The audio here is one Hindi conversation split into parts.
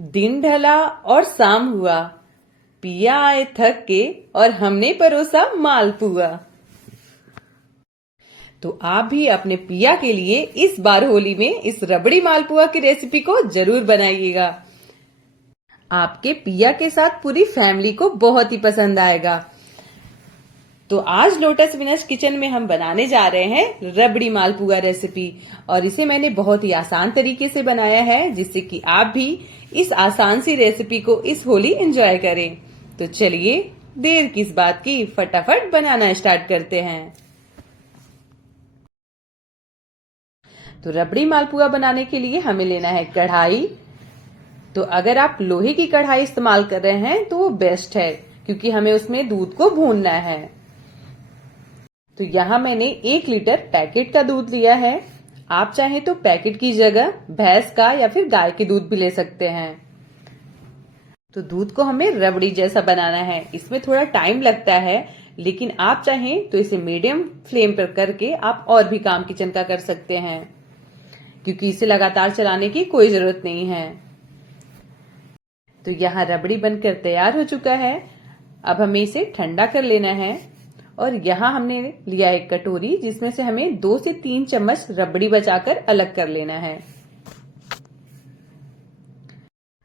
दिन ढला और शाम हुआ, पिया आए थक के और हमने परोसा मालपुआ। तो आप भी अपने पिया के लिए इस बार होली में इस रबड़ी मालपुआ की रेसिपी को जरूर बनाइएगा। आपके पिया के साथ पूरी फैमिली को बहुत ही पसंद आएगा। तो आज लोटस विनस किचन में हम बनाने जा रहे हैं रबड़ी मालपुआ रेसिपी, और इसे मैंने बहुत ही आसान तरीके से बनाया है, जिससे कि आप भी इस आसान सी रेसिपी को इस होली एंजॉय करें। तो चलिए देर किस बात की, फटाफट बनाना स्टार्ट करते हैं। तो रबड़ी मालपुआ बनाने के लिए हमें लेना है कढ़ाई। तो अगर आप लोहे की कढ़ाई इस्तेमाल कर रहे हैं तो वो बेस्ट है, क्योंकि हमें उसमें दूध को भूनना है। तो यहाँ मैंने 1 लीटर पैकेट का दूध लिया है। आप चाहें तो पैकेट की जगह भैंस का या फिर गाय के दूध भी ले सकते हैं। तो दूध को हमें रबड़ी जैसा बनाना है। इसमें थोड़ा टाइम लगता है, लेकिन आप चाहें तो इसे मीडियम फ्लेम पर करके आप और भी काम किचन का कर सकते हैं, क्योंकि इसे लगातार चलाने की कोई जरूरत नहीं है। तो यहाँ रबड़ी बनकर तैयार हो चुका है। अब हमें इसे ठंडा कर लेना है, और यहाँ हमने लिया एक कटोरी, जिसमें से हमें 2 से 3 चम्मच रबड़ी बचाकर अलग कर लेना है।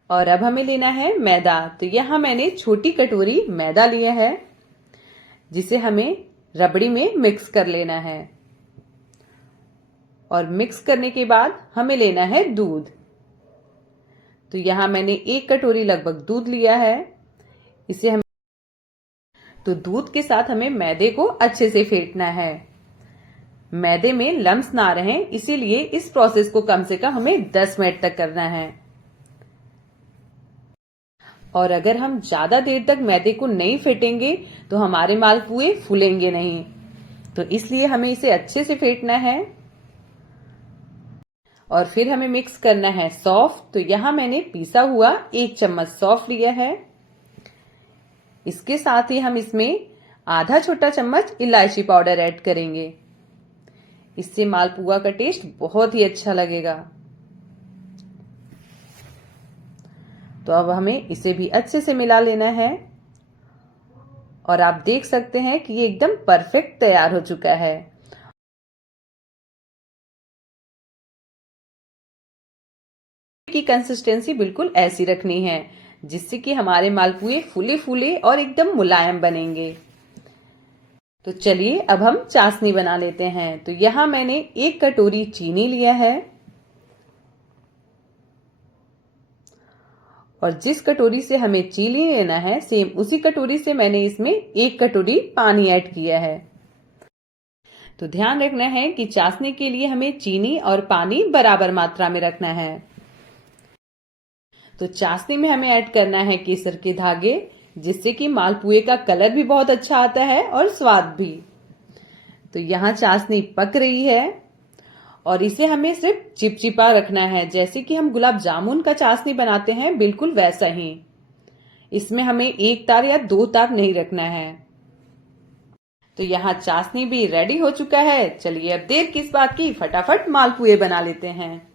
और अब हमें लेना है मैदा। तो यहाँ मैंने छोटी कटोरी मैदा लिया है, जिसे हमें रबड़ी में मिक्स कर लेना है। और मिक्स करने के बाद हमें लेना है दूध। तो यहाँ मैंने 1 कटोरी लगभग दूध लिया है। इसे हम तो दूध के साथ हमें मैदे को अच्छे से फेंटना है। मैदे में लम्स ना रहें, इसीलिए इस प्रोसेस को कम से कम हमें 10 मिनट तक करना है। और अगर हम ज्यादा देर तक मैदे को नहीं फेंटेंगे तो हमारे मालपुए फूलेंगे नहीं। तो इसलिए हमें इसे अच्छे से फेंटना है। और फिर हमें मिक्स करना है सौंफ। तो यहाँ मैंने पीसा हुआ 1 चम्मच सौंफ लिया है। इसके साथ ही हम इसमें आधा छोटा चम्मच इलायची पाउडर ऐड करेंगे। इससे मालपुआ का टेस्ट बहुत ही अच्छा लगेगा। तो अब हमें इसे भी अच्छे से मिला लेना है। और आप देख सकते हैं कि ये एकदम परफेक्ट तैयार हो चुका है। की कंसिस्टेंसी बिल्कुल ऐसी रखनी है, जिससे कि हमारे मालपुए फूले फूले और एकदम मुलायम बनेंगे। तो चलिए अब हम चाशनी बना लेते हैं। तो यहाँ मैंने 1 कटोरी चीनी लिया है, और जिस कटोरी से हमें चीनी लेना है, सेम उसी कटोरी से मैंने इसमें 1 कटोरी पानी ऐड किया है। तो ध्यान रखना है कि चाशनी के लिए हमें चीनी और पानी बराबर मात्रा में रखना है। तो चाशनी में हमें ऐड करना है केसर के धागे, जिससे कि मालपुए का कलर भी बहुत अच्छा आता है और स्वाद भी। तो यहाँ चाशनी पक रही है, और इसे हमें सिर्फ चिपचिपा रखना है, जैसे कि हम गुलाब जामुन का चाशनी बनाते हैं, बिल्कुल वैसा ही। इसमें हमें 1 तार या 2 तार नहीं रखना है। तो यहाँ चाशनी भी रेडी हो चुका है। चलिए अब देर किस बात की, फटाफट मालपुए बना लेते हैं।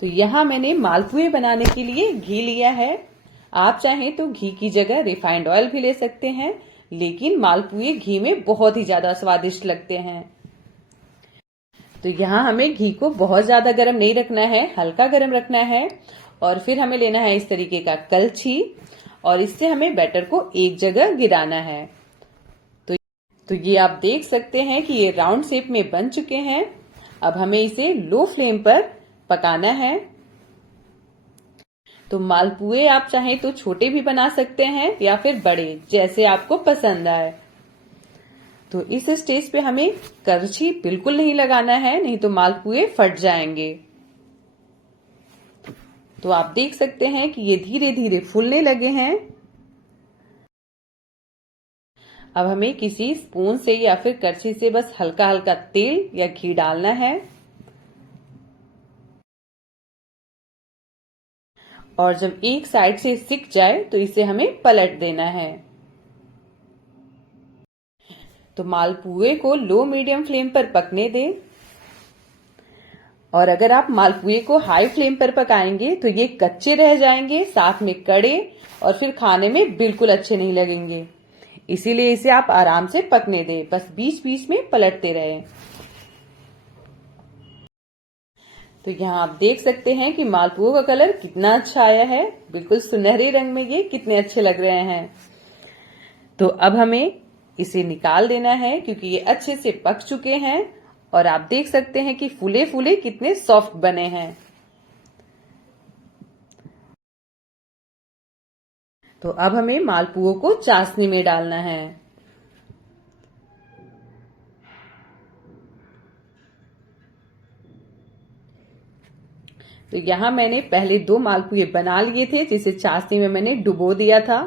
तो यहाँ मैंने मालपुए बनाने के लिए घी लिया है। आप चाहें तो घी की जगह रिफाइंड ऑयल भी ले सकते हैं, लेकिन मालपुए घी में बहुत ही ज्यादा स्वादिष्ट लगते हैं। तो यहाँ हमें घी को बहुत ज्यादा गर्म नहीं रखना है, हल्का गर्म रखना है। और फिर हमें लेना है इस तरीके का कलछी, और इससे हमें बैटर को एक जगह गिराना है। तो ये आप देख सकते हैं कि ये राउंड शेप में बन चुके हैं। अब हमें इसे लो फ्लेम पर पकाना है। तो मालपुए आप चाहें तो छोटे भी बना सकते हैं या फिर बड़े, जैसे आपको पसंद आए। तो इस स्टेज पे हमें करछी बिल्कुल नहीं लगाना है, नहीं तो मालपुए फट जाएंगे। तो आप देख सकते हैं कि ये धीरे धीरे फूलने लगे हैं। अब हमें किसी स्पून से या फिर करछी से बस हल्का हल्का तेल या घी डालना है, और जब एक साइड से सिक जाए तो इसे हमें पलट देना है। तो मालपुए को लो मीडियम फ्लेम पर पकने दें। और अगर आप मालपुए को हाई फ्लेम पर पकाएंगे तो ये कच्चे रह जाएंगे, साथ में कड़े, और फिर खाने में बिल्कुल अच्छे नहीं लगेंगे। इसीलिए इसे आप आराम से पकने दें, बस बीच बीच में पलटते रहें। तो यहाँ आप देख सकते हैं कि मालपुओं का कलर कितना अच्छा आया है, बिल्कुल सुनहरे रंग में ये कितने अच्छे लग रहे हैं। तो अब हमें इसे निकाल देना है क्योंकि ये अच्छे से पक चुके हैं और आप देख सकते हैं कि फूले फूले कितने सॉफ्ट बने हैं। तो अब हमें मालपुओं को चाशनी में डालना है। तो यहाँ मैंने पहले 2 मालपुए बना लिए थे जिसे चाशनी में मैंने डुबो दिया था।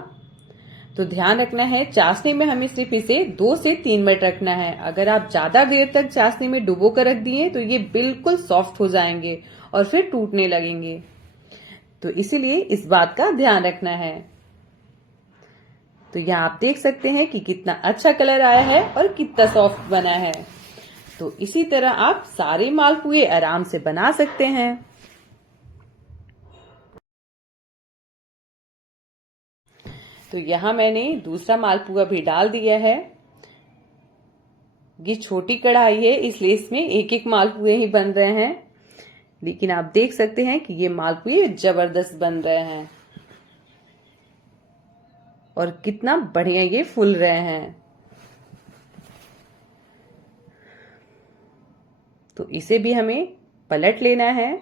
तो ध्यान रखना है चाशनी में हमें सिर्फ इसे 2 से 3 मिनट रखना है। अगर आप ज्यादा देर तक चाशनी में डुबो कर रख दिए तो ये बिल्कुल सॉफ्ट हो जाएंगे और फिर टूटने लगेंगे। तो इसीलिए इस बात का ध्यान रखना है। तो यहाँ आप देख सकते हैं कि कितना अच्छा कलर आया है और कितना सॉफ्ट बना है। तो इसी तरह आप सारे मालपुए आराम से बना सकते हैं। तो यहाँ मैंने दूसरा मालपुआ भी डाल दिया है। ये छोटी कढ़ाई है इसलिए इसमें एक एक मालपुए ही बन रहे हैं, लेकिन आप देख सकते हैं कि ये मालपुए जबरदस्त बन रहे हैं और कितना बढ़िया ये फूल रहे हैं। तो इसे भी हमें पलट लेना है।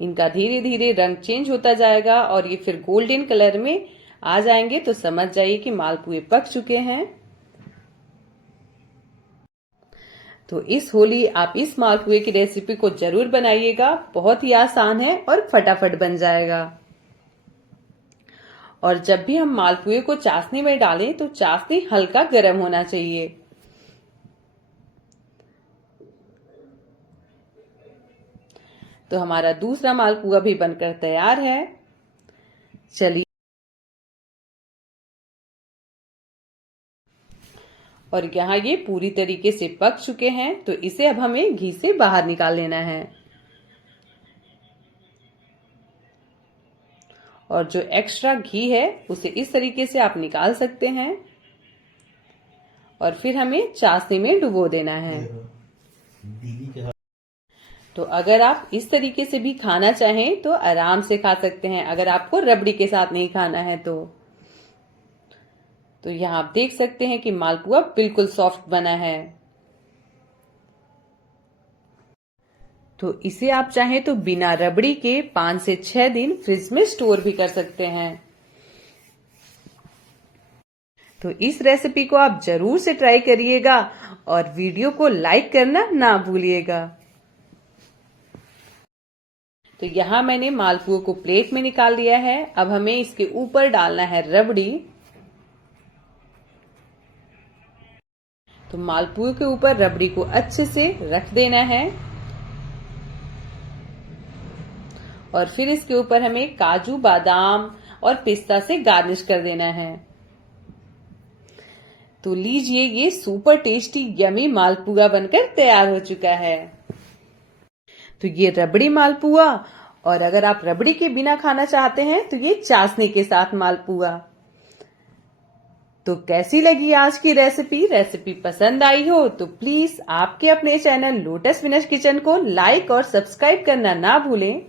इनका धीरे धीरे रंग चेंज होता जाएगा और ये फिर गोल्डन कलर में आ जाएंगे तो समझ जाइए कि मालपुए पक चुके हैं। तो इस होली आप इस मालपुए की रेसिपी को जरूर बनाइएगा, बहुत ही आसान है और फटाफट बन जाएगा। और जब भी हम मालपुए को चाशनी में डालें तो चाशनी हल्का गर्म होना चाहिए। तो हमारा दूसरा मालपुआ भी बनकर तैयार है। चलिए, और यहाँ ये पूरी तरीके से पक चुके हैं तो इसे अब हमें घी से बाहर निकाल लेना है। और जो एक्स्ट्रा घी है उसे इस तरीके से आप निकाल सकते हैं और फिर हमें चाशनी में डुबो देना है। तो अगर आप इस तरीके से भी खाना चाहें तो आराम से खा सकते हैं, अगर आपको रबड़ी के साथ नहीं खाना है तो यहाँ आप देख सकते हैं कि मालपुआ बिल्कुल सॉफ्ट बना है। तो इसे आप चाहें तो बिना रबड़ी के 5 से 6 दिन फ्रिज में स्टोर भी कर सकते हैं। तो इस रेसिपी को आप जरूर से ट्राई करिएगा और वीडियो को लाइक करना ना भूलिएगा। तो यहाँ मैंने मालपुओं को प्लेट में निकाल लिया है। अब हमें इसके ऊपर डालना है रबड़ी। तो मालपुओं के ऊपर रबड़ी को अच्छे से रख देना है और फिर इसके ऊपर हमें काजू, बादाम और पिस्ता से गार्निश कर देना है। तो लीजिए, ये सुपर टेस्टी यमी मालपुआ बनकर तैयार हो चुका है। तो ये रबड़ी मालपुआ, और अगर आप रबड़ी के बिना खाना चाहते हैं तो ये चाशनी के साथ मालपुआ। तो कैसी लगी आज की रेसिपी पसंद आई हो तो प्लीज आपके अपने चैनल लोटस विनश किचन को लाइक और सब्सक्राइब करना ना भूलें।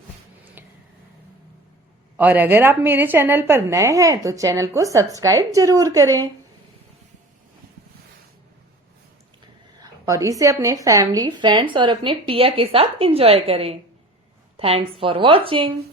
और अगर आप मेरे चैनल पर नए हैं तो चैनल को सब्सक्राइब जरूर करें और इसे अपने फैमिली, फ्रेंड्स और अपने पिया के साथ एंजॉय करें। Thanks for watching.